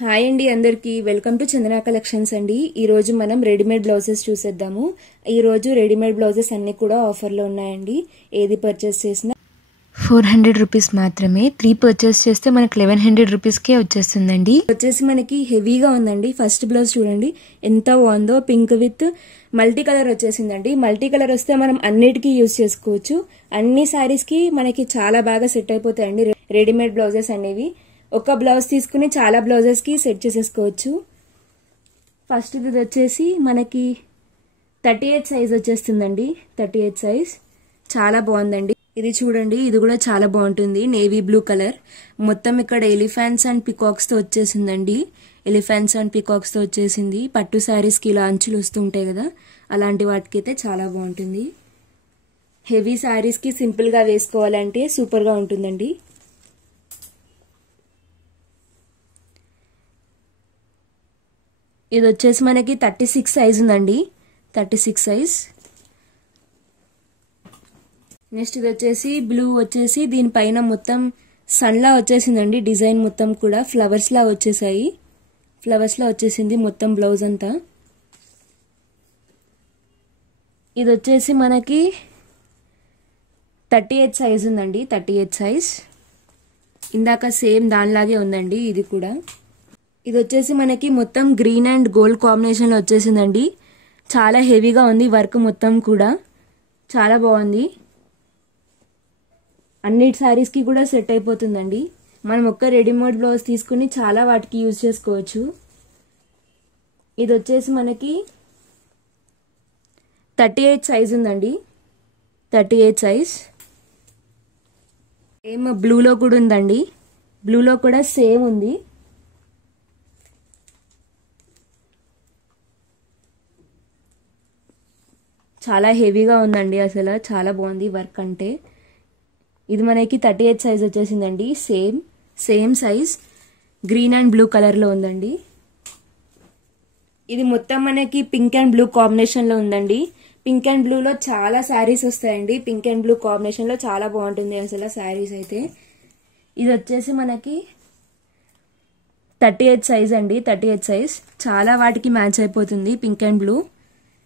Hi అండి అందరికీ welcome to Chandana collections అండి. ఈ రోజు మనం రెడీమేడ్ బ్లౌజెస్ చూసేద్దాము. ఈ రోజు రెడీమేడ్ బ్లౌజెస్ అన్ని కూడా ఆఫర్లో ఉన్నాయండి. ఏది పర్చేస్ చేసినా 400 రూపీస్ మాత్రమే. 3 పర్చేస్ చేస్తే మనకి 1100 రూపీస్కే వచ్చేస్తుందండి. వచ్చేసి మనకి హెవీగా ఉందండి. ఫస్ట్ బ్లౌజ్ చూడండి ఎంత బాగుందో, పింక్ విత్ మల్టీ కలర్ వచ్చేసిందండి. మల్టీ కలర్ వస్తే మనం అన్నిటికీ యూజ్ చేసుకోవచ్చు. అన్ని శారీస్ కి మనకి చాలా బాగా సెట్ అయిపోతాయండి రెడీమేడ్ బ్లౌజెస్ అనేవి. ఒక బ్లౌజ్ తీసుకుని చాలా బ్లౌజెస్ కి సెట్ చేసేసుకోవచ్చు. ఫస్ట్ ఇది వచ్చేసి మనకి 38 సైజ్ వచ్చేస్తుందండి. 38 సైజ్ చాలా బాగుందండి. ఇది చూడండి, ఇది కూడా చాలా బాగుంటుంది. నేవీ బ్లూ కలర్, మొత్తం ఇక్కడ ఎలిఫెంట్స్ అండ్ పికాక్స్ తో వచ్చేసిందండి. ఎలిఫెంట్స్ అండ్ పికాక్స్ తో వచ్చేసింది. పట్టు శారీస్ కి ఇలా అంచులు వస్తుంటాయి కదా, అలాంటి వాటికి అయితే చాలా బాగుంటుంది. హెవీ శారీస్ కి సింపుల్ గా వేసుకోవాలంటే సూపర్ గా ఉంటుందండి. ఇది వచ్చేసి మనకి 36 సైజ్ ఉందండి. 36 సైజ్. నెక్స్ట్ ఇది వచ్చేసి బ్లూ వచ్చేసి దీనిపైన మొత్తం సన్లా వచ్చేసిందండి. డిజైన్ మొత్తం కూడా ఫ్లవర్స్ లా వచ్చేసాయి. ఫ్లవర్స్ లా వచ్చేసింది మొత్తం బ్లౌజ్ అంతా. ఇది వచ్చేసి మనకి 38 సైజ్ ఉందండి. 38 సైజ్. ఇందాక సేమ్ దానిలాగే ఉందండి ఇది కూడా. ఇది వచ్చేసి మనకి మొత్తం గ్రీన్ అండ్ గోల్డ్ కాంబినేషన్ లో వచ్చేసిందండి. చాలా హెవీగా ఉంది వర్క్ మొత్తం కూడా, చాలా బాగుంది. అన్ని శారీస్ కి కూడా సెట్ అయిపోతుందండి. మనం ఒక్క రెడీమేడ్ బ్లౌజ్ తీసుకుని చాలా వాటికి యూజ్ చేసుకోవచ్చు. ఇది వచ్చేసి మనకి 38 సైజ్ ఉందండి. 38 సైజ్. సేమ్ బ్లూలో కూడా ఉందండి. బ్లూలో కూడా సేమ్ ఉంది. చాలా హెవీగా ఉందండి, అసలు చాలా బాగుంది వర్క్ అంటే. ఇది మనకి 38 సైజ్ వచ్చేసిందండి. Same size green and blue colour లో ఉందండి. ఇది మొత్తం మనకి పింక్ అండ్ బ్లూ కాంబినేషన్ లో ఉందండి. పింక్ అండ్ బ్లూ లో చాలా శారీస్ వస్తాయండి. పింక్ అండ్ బ్లూ కాంబినేషన్ లో చాలా బాగుంటుంది అసలు శారీస్ అయితే. ఇది వచ్చేసి మనకి 38 సైజ్ అండి. 38 సైజ్. చాలా వాటికి మ్యాచ్ అయిపోతుంది పింక్ అండ్ బ్లూ.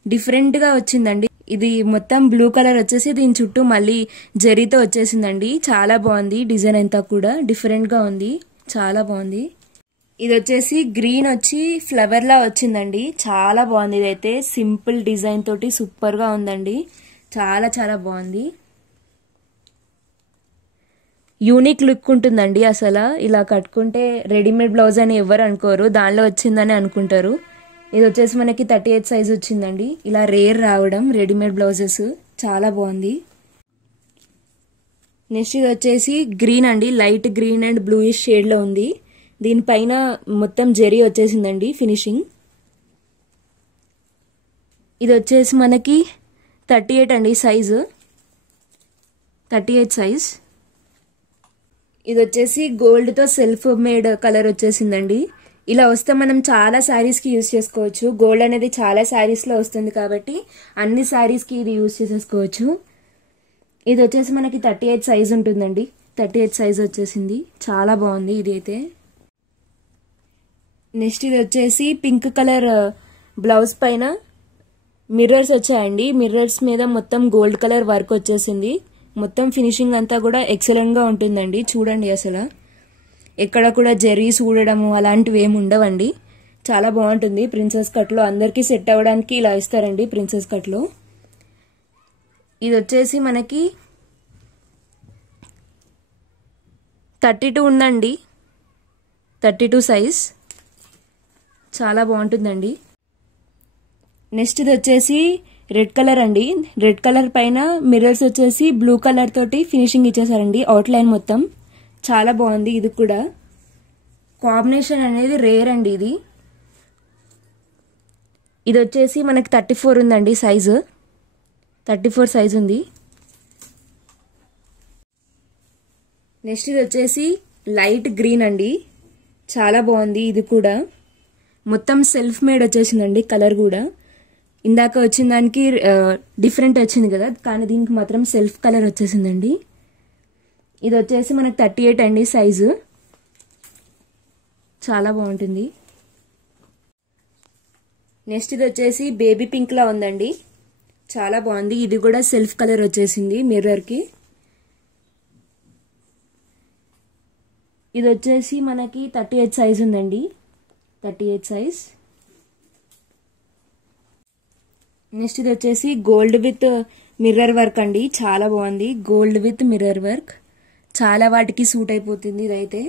డిఫరెంట్ గా వచ్చిందండి. ఇది మొత్తం బ్లూ కలర్ వచ్చేసి దీని చుట్టూ మళ్ళీ జరీతో వచ్చేసిందండి. చాలా బాగుంది. డిజైన్ అంతా కూడా డిఫరెంట్ గా ఉంది, చాలా బాగుంది. ఇది వచ్చేసి గ్రీన్ వచ్చి ఫ్లవర్ లా వచ్చిందండి. చాలా బాగుంది. ఇదైతే సింపుల్ డిజైన్ తోటి సూపర్ గా ఉందండి. చాలా చాలా బాగుంది. యూనిక్ లుక్ ఉంటుందండి అసలు. ఇలా కట్టుకుంటే రెడీమేడ్ బ్లౌజ్ అని ఎవరు అనుకోరు, దానిలో వచ్చిందని అనుకుంటారు. ఇది వచ్చేసి మనకి 38 సైజ్ వచ్చిందండి. ఇలా రేర్ రావడం రెడీమేడ్ బ్లౌజెస్, చాలా బాగుంది. నెక్స్ట్ ఇది వచ్చేసి గ్రీన్ అండి. Light green and bluish shade లో ఉంది. దీనిపైన మొత్తం జరీ వచ్చేసిందండి ఫినిషింగ్. ఇది వచ్చేసి మనకి 38 అండి సైజు. 38 సైజ్. ఇది వచ్చేసి గోల్డ్ తో సెల్ఫ్ మేడ్ కలర్ వచ్చేసిందండి. ఇలా వస్తే మనం చాలా శారీస్ కి యూజ్ చేసుకోవచ్చు. గోల్డ్ అనేది చాలా శారీస్ లో వస్తుంది కాబట్టి అన్ని శారీస్ కి ఇది యూజ్ చేసేసుకోవచ్చు. ఇది వచ్చేసి మనకి 38 సైజ్ ఉంటుందండి. 38 సైజ్ వచ్చేసింది. చాలా బాగుంది ఇది అయితే. నెక్స్ట్ ఇది వచ్చేసి పింక్ కలర్ బ్లౌజ్ పైన మిర్రర్స్ వచ్చాయండి. మిర్రర్స్ మీద మొత్తం గోల్డ్ కలర్ వర్క్ వచ్చేసింది. మొత్తం ఫినిషింగ్ అంతా కూడా ఎక్సలెంట్ గా ఉంటుందండి. చూడండి అసలు ఎక్కడ కూడా జెర్రీస్ ఊడడము అలాంటివి ఏమి ఉండవండి. చాలా బాగుంటుంది. ప్రిన్సెస్ కట్ లో అందరికీ సెట్ అవ్వడానికి ఇలా ఇస్తారండి ప్రిన్సెస్ కట్ లో. ఇది వచ్చేసి మనకి 32 ఉందండి. 32 సైజ్. చాలా బాగుంటుందండి. నెక్స్ట్ ఇది వచ్చేసి రెడ్ కలర్ అండి. రెడ్ కలర్ పైన మిర్రర్స్ వచ్చేసి బ్లూ కలర్ తోటి ఫినిషింగ్ ఇచ్చేసారండి. అవుట్ లైన్ మొత్తం చాలా బాగుంది. ఇది కూడా కాంబినేషన్ అనేది రేర్ అండి. ఇది వచ్చేసి మనకి 34 ఉందండి సైజు. 34 సైజ్ ఉంది. నెక్స్ట్ ఇది వచ్చేసి లైట్ గ్రీన్ అండి. చాలా బాగుంది. ఇది కూడా మొత్తం సెల్ఫ్ మేడ్ వచ్చేసిందండి. కలర్ కూడా ఇందాక వచ్చిన దానికి డిఫరెంట్ వచ్చింది కదా, కానీ దీనికి మాత్రం సెల్ఫ్ కలర్ వచ్చేసిందండి. ఇది వచ్చేసి మనకి 38 అండి సైజు. చాలా బాగుంటుంది. నెక్స్ట్ ఇది వచ్చేసి బేబీ పింక్ లా ఉందండి, చాలా బాగుంది. ఇది కూడా సెల్ఫ్ కలర్ వచ్చేసింది మిర్రర్ కి. ఇది వచ్చేసి మనకి 38 సైజ్ ఉందండి, 38 సైజ్. నెక్స్ట్ ఇది వచ్చేసి గోల్డ్ విత్ మిర్రర్ వర్క్ అండి, చాలా బాగుంది. గోల్డ్ విత్ మిర్రర్ వర్క్ చాలా వాటికి సూట్ అయిపోతుంది ఇదైతే.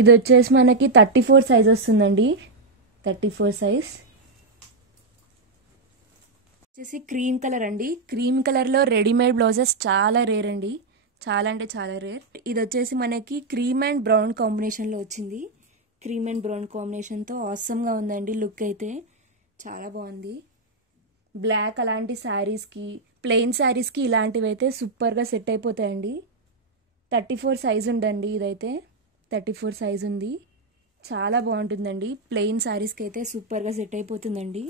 ఇది వచ్చేసి మనకి 34 సైజ్ వస్తుందండి, 34 సైజ్. వచ్చేసి క్రీమ్ కలర్ అండి, క్రీమ్ కలర్ లో రెడీమేడ్ బ్లౌజెస్ చాలా రేర్ అండి, చాలా అంటే చాలా రేర్. ఇది వచ్చేసి మనకి క్రీమ్ అండ్ బ్రౌన్ కాంబినేషన్ లో వచ్చింది, క్రీమ్ అండ్ బ్రౌన్ కాంబినేషన్ తో ఆసమ్ గా ఉందండి. లుక్ అయితే చాలా బాగుంది. బ్లాక్ అలాంటి శారీస్ కి, ప్లెయిన్ శారీస్ కి ఇలాంటివి అయితే సూపర్ గా సెట్ అయిపోతాయండి. 34 సైజ్ ఉందండి, ఇదైతే 34 సైజ్ ఉంది. చాలా బాగుంటుందండి, ప్లెయిన్ శారీస్ కి అయితే సూపర్ గా సెట్ అయిపోతుందండి.